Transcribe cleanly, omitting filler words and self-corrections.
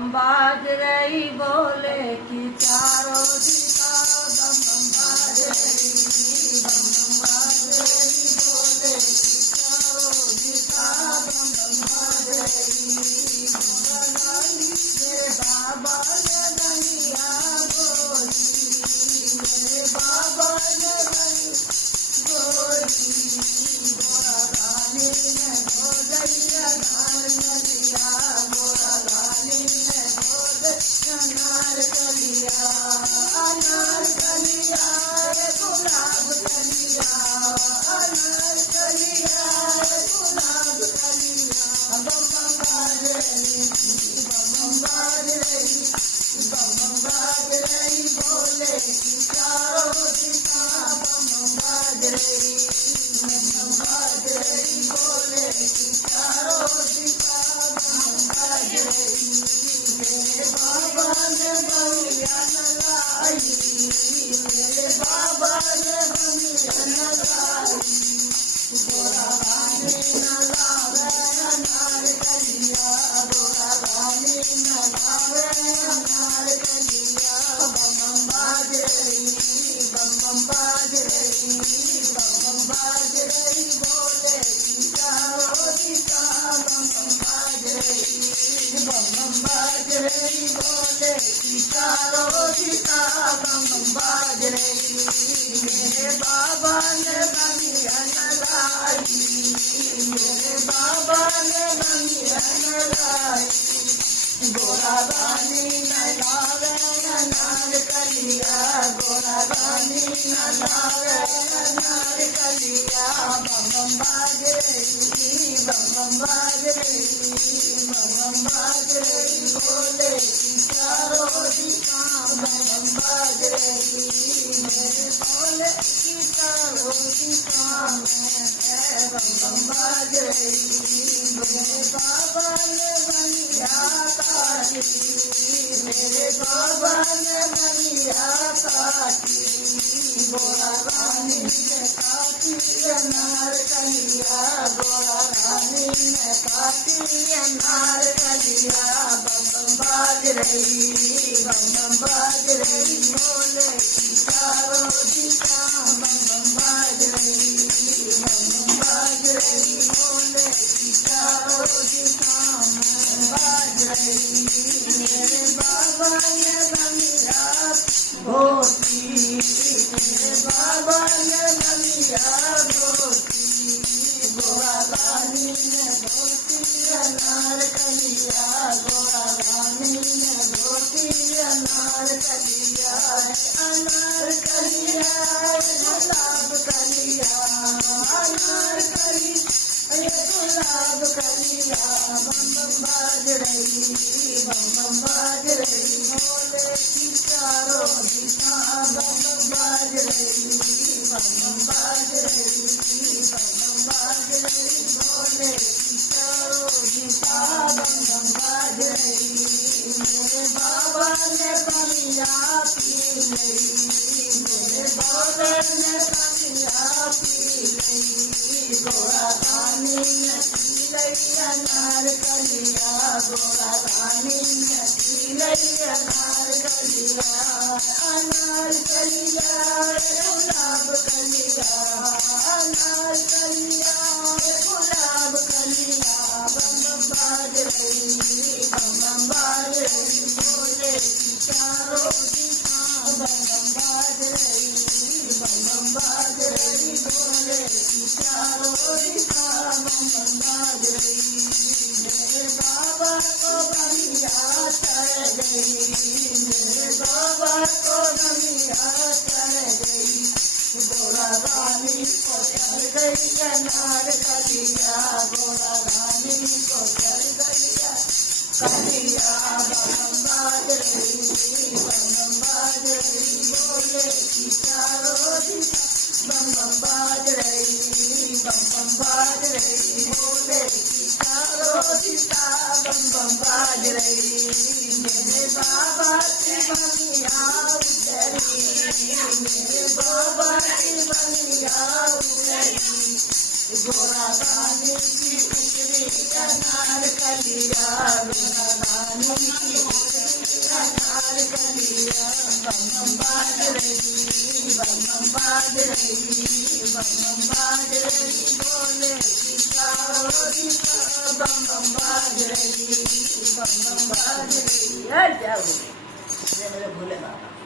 बम बाज रही बोले कि चारों दिशा बम बम बाज रही, बम बम बाज रही बोले कि चारों दिशा बम बम बाज रही। मेरे बाबा ने बनिया बोली, मेरे बाबा ने बनी बोली, गोरा रानी ने बोलिया नार कलिया, गोरा रानी ने बोलिया नार कलिया, अनार कलिया गुलाब कलिया, अनार कलिया गुलाब कलिया। बम बम बाज रही, बम बम बाज रही, बम बम बाज रही बोले कि चारों दिशा बम बम बाज रही, बम बम बाज रही बोले कि चारों दिशा बम बम बाज रही। मेरे बाबा ने बनिया न लाई, मेरे बाबा ने बनिया न लाई, गोरा रानी न लावे अनार कलिया, गोरा रानी न लावे अनार कलिया। बम बम बाज रही, बम बम बाज रही, बम बम बाज रही बोले कि चारों दिशा बम बम बाज रही, बम बम बाज रही बोले कि चारों दिशा बम बम बाज रही। मेरे बाबा ने बनिया न लाई, मेरे बाबा ने बनिया न लाई, गोरा रानी न लावे अनार कलिया, गोरा रानी न लावे अनार कलिया। बम बम बाज रही, बम बम बाज रही, बम बम बाज रही बोले कि चारों दिशा बम बम बाज रही। मेरे बोले कि चारों दिशा में है बम बम बाज रही। मेरे बाबा ने बनिया काटी, मेरे बाबा ने बनिया काटी, गोरा रानी ने काटी अनार कलिया, गोरा रानी ने काटी अनार कलिया। बम बम बाज रही, बम बम बाज रही बोले कि चारों दिशा बम बम बाज रही, बम बम बाज रही बोले कि चारों दिशा में बाज रही। मेरे बाबा ने बनिया धोती, मेरे बाबा ने बनिया धोती, गोरा रानी ने धोती अनार कलिया, गोरा रानी ने धोती अनार कलिया, अनार कलिया गुलाब कलिया, अनार कलिया गुलाब कलिया। बम बम बाज रही, बम बम बाज रही बोले कि चारों दिशा बम बम बाज रही, बम बम बाज रही, बम बम बाज रही बोले कि चारों दिशा बम बम बाज रही। मेरे बाबा ने बनिया पी लई, मेरे बाबा ने बनिया पी लई, गोरा रानी ने पी लई अनार कलिया, गोरा रानी ने पी लई अनार कलिया, अनार कलिया गुलाब कलिया, अनार कलिया गुलाब कलिया। बम बम बाज रही, बम बम बाज रही बोले कि चारों दिशा बम बम बाज रही, बम बम बाज रही बोले कि चारों दिशा बम बम बाज रही। मेरे बाबा को बनिया चढ़ गई, मेरे बाबा को बनिया चढ़ गई, गोरा रानी को चढ़ गई अनार कलिया, गोरा रानी को चढ़ गई कलिया। बम बम बाज रही, बम बम बाज रही बोले कि चारों दिशा बम बम बाज रही, बम बम बाज रही बोले कि चारों दिशा बम बम बाज रही। मेरे बाबा की बनिया उतरी, मेरे बाबा की बनिया उतरी, गोरा रानी की उतरी अनार कलिया, गोरा रानी की बम बम बाज रही, बम बम बाज रही, बम बम बाज रही, बोले की चारों दिशा बम बम बाज रही, बम बम बाज रही। जय जय बोले, जय मेरे भोले बाबा।